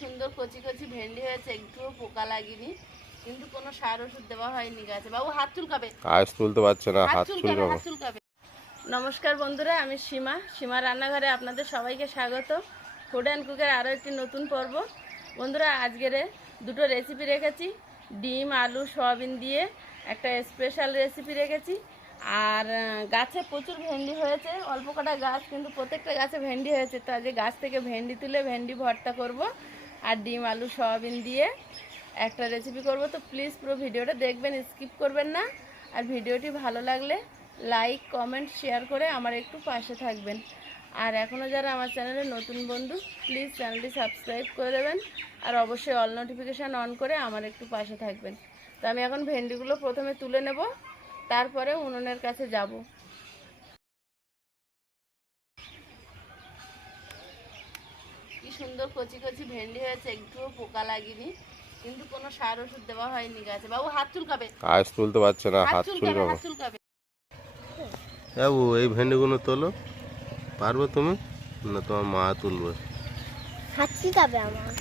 সুন্দর কচি কচি ভেন্ডি হয়েছে, একটুও পোকা লাগেনি, কিন্তু কোনো সার ওষুধ দেওয়া হয়নি গাছে। বাবু হাত চুলকাবে, আজ তুলতে পারছে না, হাত চুলকাবে। নমস্কার বন্ধুরা, আমি সীমা রান্নাঘরে আপনাদের সবাইকে স্বাগত। ফুড অ্যান্ড কুকের আরও একটি নতুন পর্ব। বন্ধুরা, আজকের দুটো রেসিপি রেখেছি। ডিম আলু সয়াবিন দিয়ে একটা স্পেশাল রেসিপি রেখেছি। আর গাছে প্রচুর ভেন্ডি হয়েছে, অল্প কটা গাছ, কিন্তু প্রত্যেকটা গাছে ভেন্ডি হয়েছে। তো আজকে গাছ থেকে ভেন্ডি তুলে ভেন্ডি ভর্তা করব, আর ডিম আলু সয়াবিন দিয়ে একটা রেসিপি করব। তো প্লিজ পুরো ভিডিওটা দেখবেন, স্কিপ করবেন না। আর ভিডিওটি ভালো লাগলে লাইক কমেন্ট শেয়ার করে আমার একটু পাশে থাকবেন। আর এখনও যারা আমার চ্যানেলে নতুন বন্ধু, প্লিজ চ্যানেলটি সাবস্ক্রাইব করে দেবেন। আর অবশ্যই অল নোটিফিকেশান অন করে আমার একটু পাশে থাকবেন। তো আমি এখন ভেন্ডিগুলো প্রথমে তুলে নেব, তারপরে উনুনের কাছে যাব। কি সুন্দর কচি কচি ভেন্ডি হয়েছে, একটুও পোকা লাগেনি, কিন্তু কোনো সার ওষুধ দেওয়া হয়নি গাছে। বাবু হাত চুলকাবে, আজ তুলতে পারছে না, হাত চুলকাবে। বাবু এই ভেন্ডিগুলো তোলো, পারবে তুমি? না তোমার মা তুলবে। হাত চুলকাবে আমার।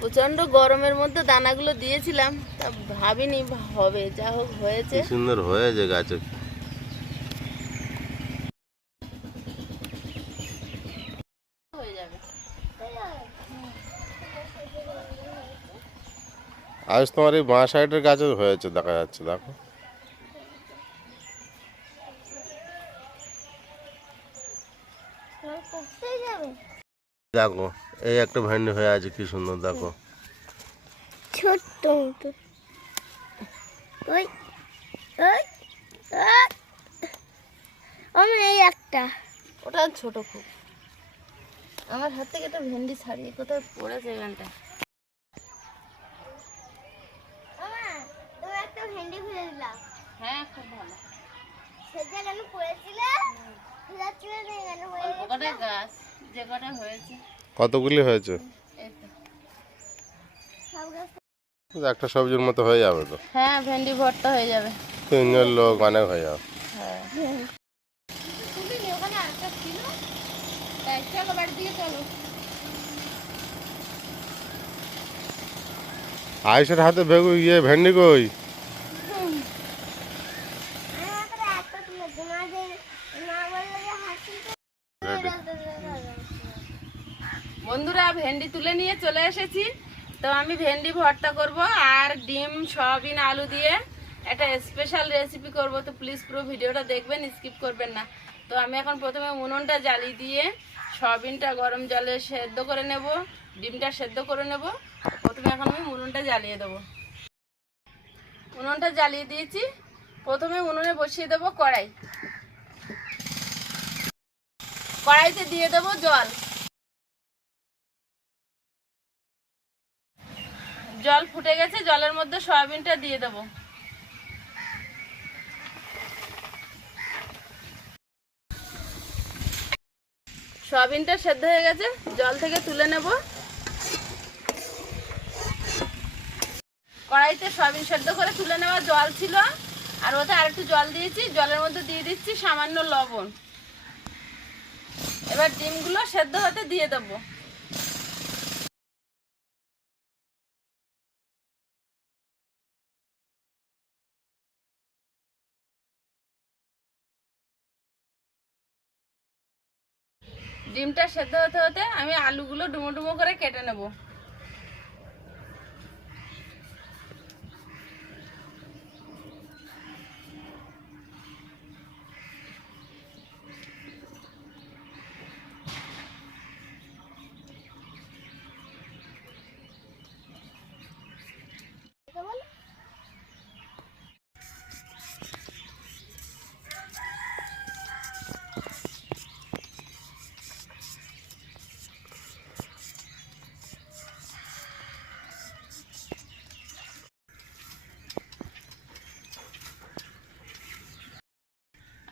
প্রচন্ড গরমের মধ্যে দানাগুলো দিয়েছিলাম, তা ভাবিনি হবে, যা হোক হয়েছে। সুন্দর হয়েছে গাছে। হয়ে যাবে। আজ তোমার এই বাঁ সাইডের গাছে হয়েছে, দেখা যাচ্ছে, দেখো। দেখো এই একটা ভেন্ডি হয়ে আছে, কি সুন্দর, দেখো। ছোট্ট মতো। আমার এই একটা, ওটা ছোট খুব। আমার হাত থেকে একটা ভেন্ডি ছাড়িয়ে কোথায় পড়েছে এখানটা। তুমি একটা ভেন্ডি খুলে দিলাম। হ্যাঁ, খুব ভালো। সেটা কেন পড়েছিল? কটা গাছ যে কটা হয়েছে। কতগুলি হয়েছে? এই তো একটা সবজির মতো হয়ে যাবে তো। হ্যাঁ, ভেন্ডি ভর্তা হয়ে যাবে। তিনজন লোক অনেক হয়ে যাবে। হ্যাঁ, ওখানে আরেকটা ছিল, তাই চলো বাড়ি দিয়ে চলো। আয়েশের হাতে ভেন্ডি কই? বন্ধুরা, ভেন্ডি তুলে নিয়ে চলে এসেছি। তো আমি ভেন্ডি ভর্তা করব আর ডিম সয়াবিন আলু দিয়ে একটা স্পেশাল রেসিপি করব। তো প্লিজ পুরো ভিডিওটা দেখবেন, স্কিপ করবেন না। তো আমি এখন প্রথমে উনুনটা জ্বালিয়ে দিয়ে সয়াবিনটা গরম জলে সেদ্ধ করে নেব, ডিমটা সেদ্ধ করে নেব। প্রথমে এখন আমি উনুনটা জ্বালিয়ে দেবো। উনুনটা জ্বালিয়ে দিয়েছি। প্রথমে উনুনে বসিয়ে দেবো কড়াই। কড়াইতে দিয়ে দেবো জল। জল ফুটে গেছে, জলের মধ্যে সয়াবিনটা দিয়ে দেবো। সয়াবিনটা সেদ্ধ হয়ে গেছে, জল থেকে তুলে নেব। কড়াইতে সয়াবিন সেদ্ধ করে তুলে নেওয়া জল ছিল, আর ওতে আরেকটু জল দিয়েছি। জলের মধ্যে দিয়ে দিচ্ছি সামান্য লবণ। এবার ডিমগুলো সেদ্ধ হতে দিয়ে দেবো। ডিমটা সেদ্ধ হতে হতে আমি আলুগুলো ডুমো ডুমো করে কেটে নেব।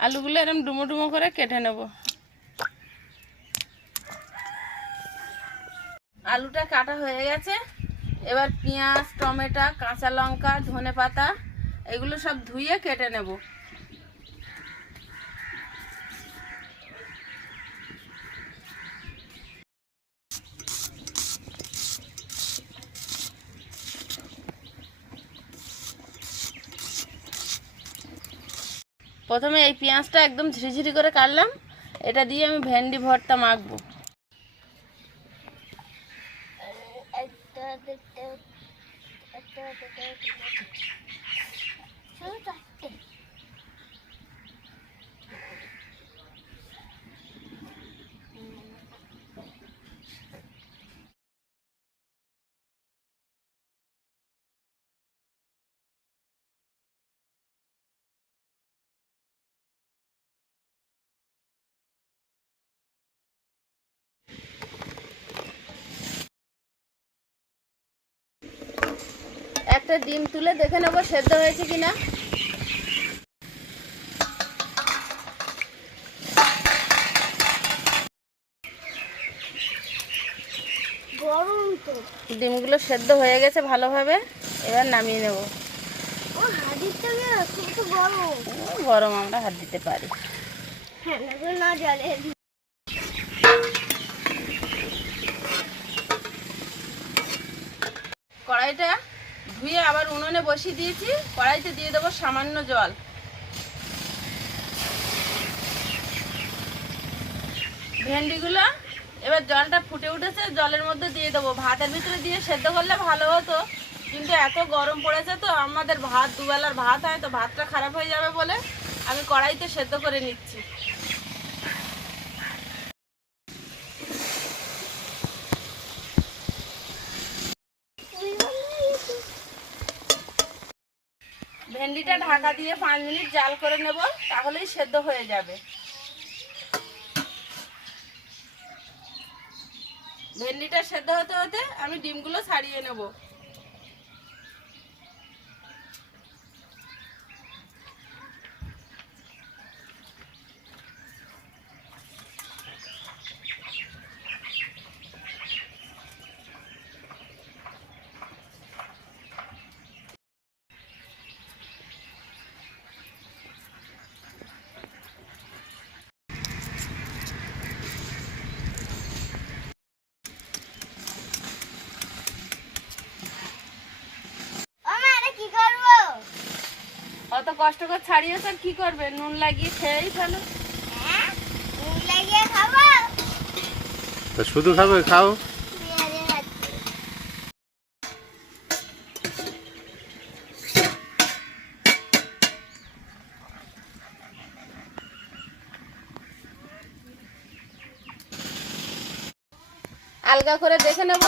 আলুগুলো এরকম ডুমো ডুমো করে কেটে নেব। আলুটা কাটা হয়ে গেছে। এবার পেঁয়াজ, টমেটো, কাঁচা লঙ্কা, ধনেপাতা এগুলো সব ধুয়ে কেটে নেব। প্রথমে এই পেঁয়াজটা একদম ঝিরিঝিরি করে কাটলাম, এটা দিয়ে আমি ভেন্ডি ভর্তা মাখবো। একটা ডিম তুলে দেখে নেবো সেদ্ধ হয়েছে কিনা। গরম তো। ডিমগুলো সেদ্ধ হয়ে গেছে ভালোভাবে, এবার নামিয়ে নেব। ও হাড়িটা খুব গরম। গরম আমরা হাত দিতে পারি। হ্যাঁ না জলে। কড়াইটা ধুয়ে আবার উনুনে বসিয়ে দিয়েছি, কড়াইতে দিয়ে দেবো সামান্য জল। ভেন্ডিগুলো এবার জলটা ফুটে উঠেছে, জলের মধ্যে দিয়ে দেবো। ভাতের ভিতরে দিয়ে সেদ্ধ করলে ভালো হতো, কিন্তু এত গরম পড়েছে তো আমাদের ভাত দুবেলার ভাত হয়, তো ভাতটা খারাপ হয়ে যাবে বলে আমি কড়াইতে সেদ্ধ করে নিচ্ছি। ভেন্ডিটা ঢাকা দিয়ে 5 মিনিট জাল করে নেব, তাহলেই সেদ্ধ হয়ে যাবে। ভেন্ডিটা সেদ্ধ হতে হতে আমি ডিমগুলো ছাড়িয়ে নেব। অত কষ্ট করে ছাড়িয়েছ, কি করবে? নুন লাগিয়ে খেয়েই ফেলো। নুন লাগিয়ে খাবো? শুধু খাবে? খাও। আলগা করে দেখে নেব,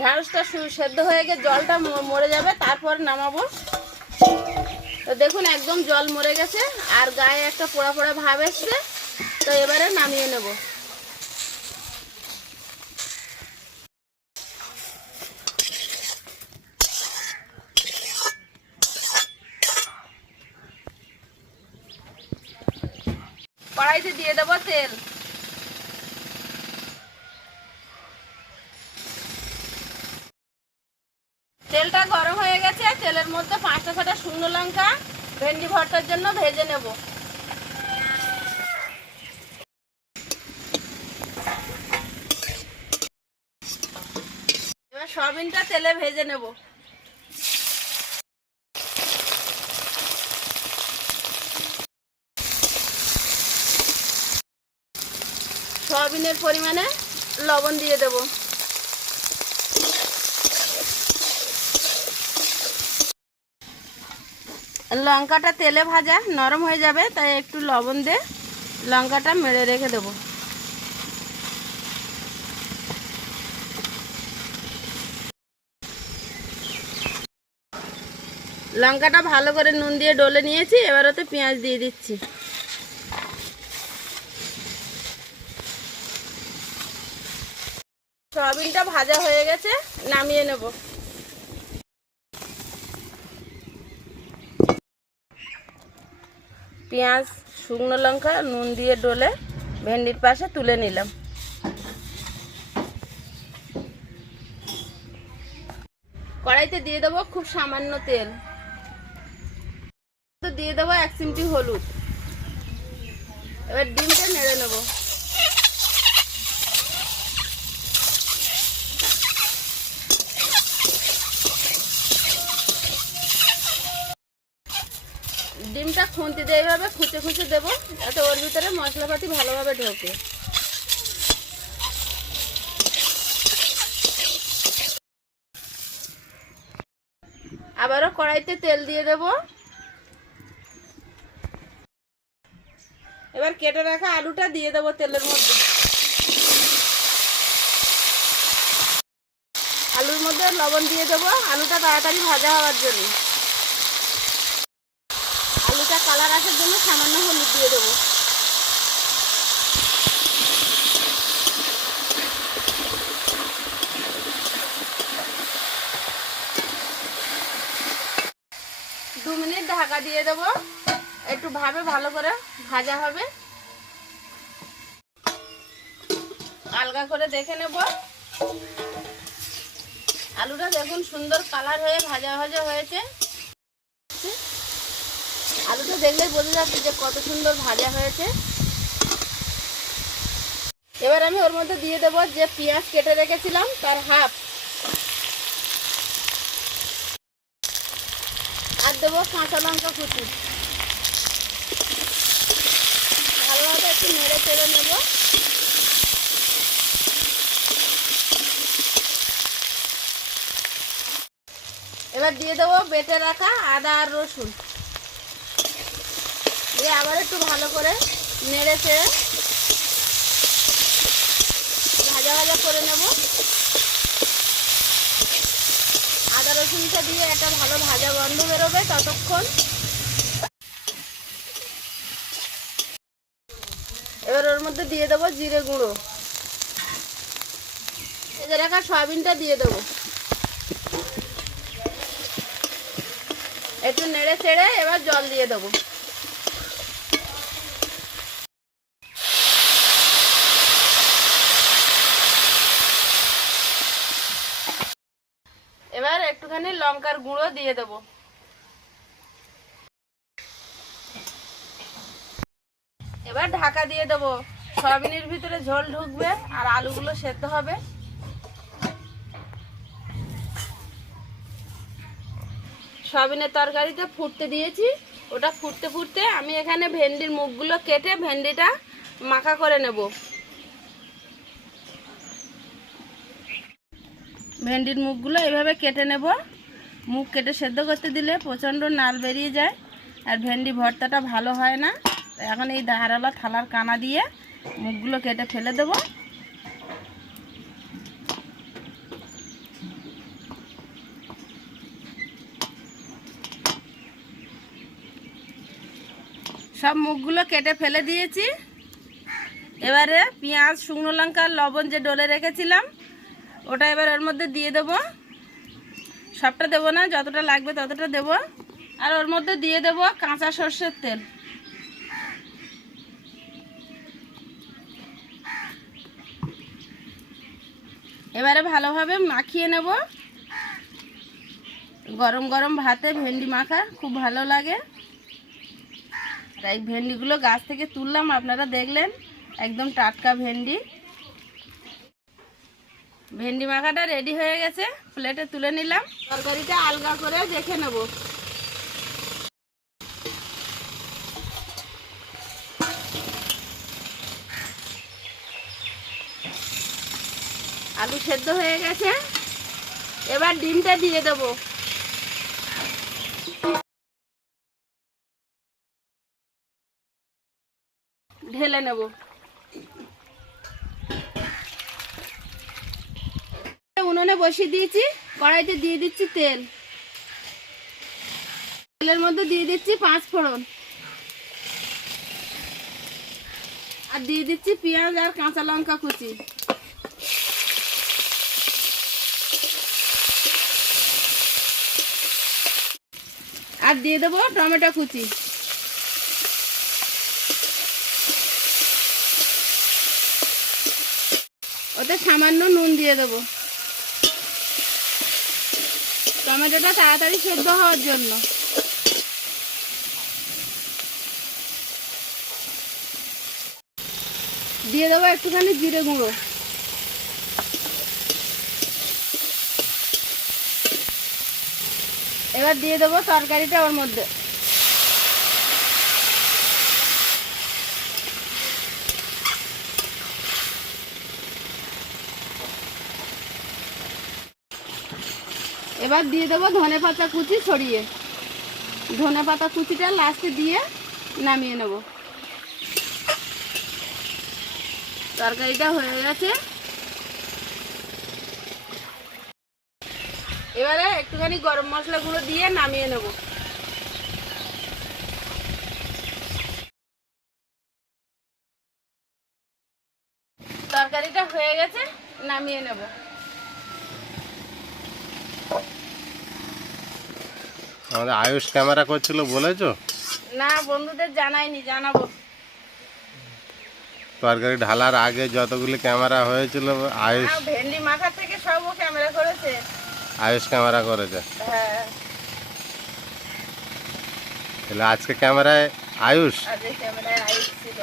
ঢ্যাঁড়সটা সেদ্ধ হয়ে গিয়ে জলটা মরে যাবে, তারপর নামাবো। তো দেখুন একদম জল মরে গেছে, আর গায়ে একটা পোড়া পোড়া ভাব এসছে। তো এবারে নামিয়ে নেব। কড়াইতে দিয়ে দেবো তেল। তেলটা গরম হয়ে গেছে, তেলের মধ্যে 5টা-6টা শুকনো লঙ্কা ভেন্ডি ভর্তার জন্য ভেজে নেব। এবার সয়াবিনটা তেলে ভেজে নেব। সয়াবিনের পরিমাণে লবণ দিয়ে দেব। লঙ্কাটা তেলে ভাজা নরম হয়ে যাবে, তাই একটু লবণ দিয়ে লঙ্কাটা মেরে রেখে দেব। লঙ্কাটা ভালো করে নুন দিয়ে ডলে নিয়েছি, এবার ওতে পেঁয়াজ দিয়ে দিচ্ছি। সয়াবিনটা ভাজা হয়ে গেছে, নামিয়ে নেব। পেঁয়াজ, শুকনো লঙ্কা নুন দিয়ে ডলে ভেন্ডির পাশে তুলে নিলাম। কড়াইতে দিয়ে দেবো খুব সামান্য তেল, দিয়ে দেবো 1 চিমটি হলুদ। এবার ডিমটা নেড়ে নেব। ডিমটা খুন্তি দিয়ে এইভাবে খুঁচে খুঁচে দেবো, যাতে ওর ভিতরে মশলাপাতি ভালোভাবে ঢোকে। আবারও কড়াইতে তেল দিয়ে দেব। এবার কেটে রাখা আলুটা দিয়ে দেবো তেলের মধ্যে। আলুর মধ্যে লবণ দিয়ে দেবো আলুটা তাড়াতাড়ি ভাজা হওয়ার জন্য। আলুটা কালার আসার জন্য সামান্য হলুদ দিয়ে দেবো। দু মিনিট ঢাকা দিয়ে দেবো, একটু ভালো করে ভাজা হবে। আলগা করে দেখে নেব। আলুটা দেখুন সুন্দর কালার হয়ে ভাজা ভাজা হয়েছে। আলুটা দেখলেই বোঝা যাচ্ছে যে কত সুন্দর ভাজা হয়েছে। এবার আমি ওর মধ্যে দিয়ে দেবো যে পেঁয়াজ কেটে রেখেছিলাম তার হাফ, আর দেবো কাঁচা লঙ্কা কুচি। ভালোভাবে একটু নেড়ে চেড়ে নেব। এবার দিয়ে দেবো বেটে রাখা আদা আর রসুন, দিয়ে আবার একটু ভালো করে নেড়ে চেড়ে ভাজা ভাজা করে নেব। আদা রসুনটা দিয়ে একটা ভালো ভাজা গন্ধ বেরোবে ততক্ষণ। এবার ওর মধ্যে দিয়ে দেবো জিরে গুঁড়ো, ভেজে রাখা সয়াবিনটা দিয়ে দেবো। একটু নেড়ে চেড়ে এবার জল দিয়ে দেবো। এবার একটুখানি লঙ্কার গুঁড়ো দিয়ে দেবো। এবার ঢাকা দিয়ে দেবো। সয়াবিনের ভিতরে ঝোল ঢুকবে আর আলুগুলো সেদ্ধ হবে। সয়াবিনের তরকারিতে ফুটতে দিয়েছি, ওটা ফুটতে ফুটতে আমি এখানে ভেন্ডির মুখগুলো কেটে ভেন্ডিটা মাখা করে নেব। ভেন্ডির মুখগুলো এভাবে কেটে নেব। মুখ কেটে সেদ্ধ করতে দিলে প্রচণ্ড নাল বেরিয়ে যায় আর ভেন্ডি ভর্তাটা ভালো হয় না। এখন এই ধারালো থালার কানা দিয়ে মুখগুলো কেটে ফেলে দেব। সব মুখগুলো কেটে ফেলে দিয়েছি। এবারে পেঁয়াজ, শুকনো লঙ্কা, লবণ যে ডলে রেখেছিলাম ওটা এবার ওর মধ্যে দিয়ে দেব। সবটা দেব না, যতটা লাগবে ততটা দেব। আর ওর মধ্যে দিয়ে দেব কাঁচা সর্ষের তেল। এবারে ভালোভাবে মাখিয়ে নেব। গরম গরম ভাতে ভেন্ডি মাখা খুব ভালো লাগে। এই ভেন্ডিগুলো গাছ থেকে তুললাম, আপনারা দেখলেন একদম টাটকা ভেন্ডি। ভেন্ডি মাখাটা রেডি হয়ে গেছে, প্লেটে তুলে নিলাম। তরকারিটা আলগা করে দেখে নেব। আলু সেদ্ধ হয়ে গেছে, এবার ডিমটা দিয়ে দেবো। ঢেলে নেব। উনুনে বসিয়ে দিয়েছি, কড়াইতে দিয়ে দিচ্ছি তেল। তেলের মধ্যে দিয়ে দিচ্ছি 5 ফোড়ন, আর দিয়ে দিচ্ছি পেঁয়াজ আর কাঁচা লঙ্কা কুচি। আর দিয়ে দেবো টমেটো কুচি। ওতে সামান্য নুন দিয়ে দেবো, টমেটোটা তাড়াতাড়ি সেদ্ধ হওয়ার জন্য। দিয়ে দেবো একটুখানি জিরে গুঁড়ো। এবার দিয়ে দেবো তরকারিটা ওর মধ্যে। এবার দিয়ে দেবো ধনে পাতা কুচি ছড়িয়ে। ধনে পাতা কুচিটা লাস্টে দিয়ে নামিয়ে নেব। তরকারিটা হয়ে গেছে। এবারে একটুখানি গরম মশলা গুঁড়ো দিয়ে নামিয়ে নেব। তরকারিটা হয়ে গেছে, নামিয়ে নেব। আমাদের আয়ুষ ক্যামেরা করছিল বলেছো? না, বন্ধুদের জানাইনি, জানাবো। তরকারি ঢালার আগে যতগুলি ক্যামেরা হয়েছিল আয়ুষ ভেন্ডি মাখা থেকে সব ও ক্যামেরা করেছে। আয়ুষ ক্যামেরা করেছে। হ্যাঁ, তাহলে আজকে ক্যামেরায় আয়ুষ। আজকে ক্যামেরায় আয়ুষ ছিল।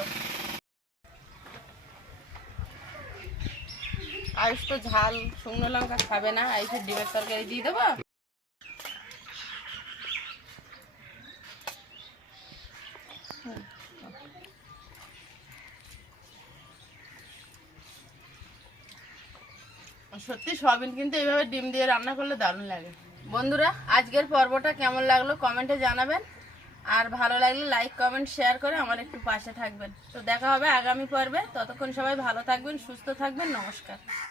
আয়ুষ তো ঝাল শুকনো লঙ্কা খাবে না। আয়ুষের ডিমের তরকারি দিয়ে দেবো। সত্যি সয়াবিন কিন্তু এইভাবে ডিম দিয়ে রান্না করলে দারুণ লাগে। বন্ধুরা, আজকের পর্বটা কেমন লাগলো কমেন্টে জানাবেন। আর ভালো লাগলে লাইক কমেন্ট শেয়ার করে আমার একটু পাশে থাকবেন। তো দেখা হবে আগামী পর্বে। ততক্ষণ সবাই ভালো থাকবেন, সুস্থ থাকবেন। নমস্কার।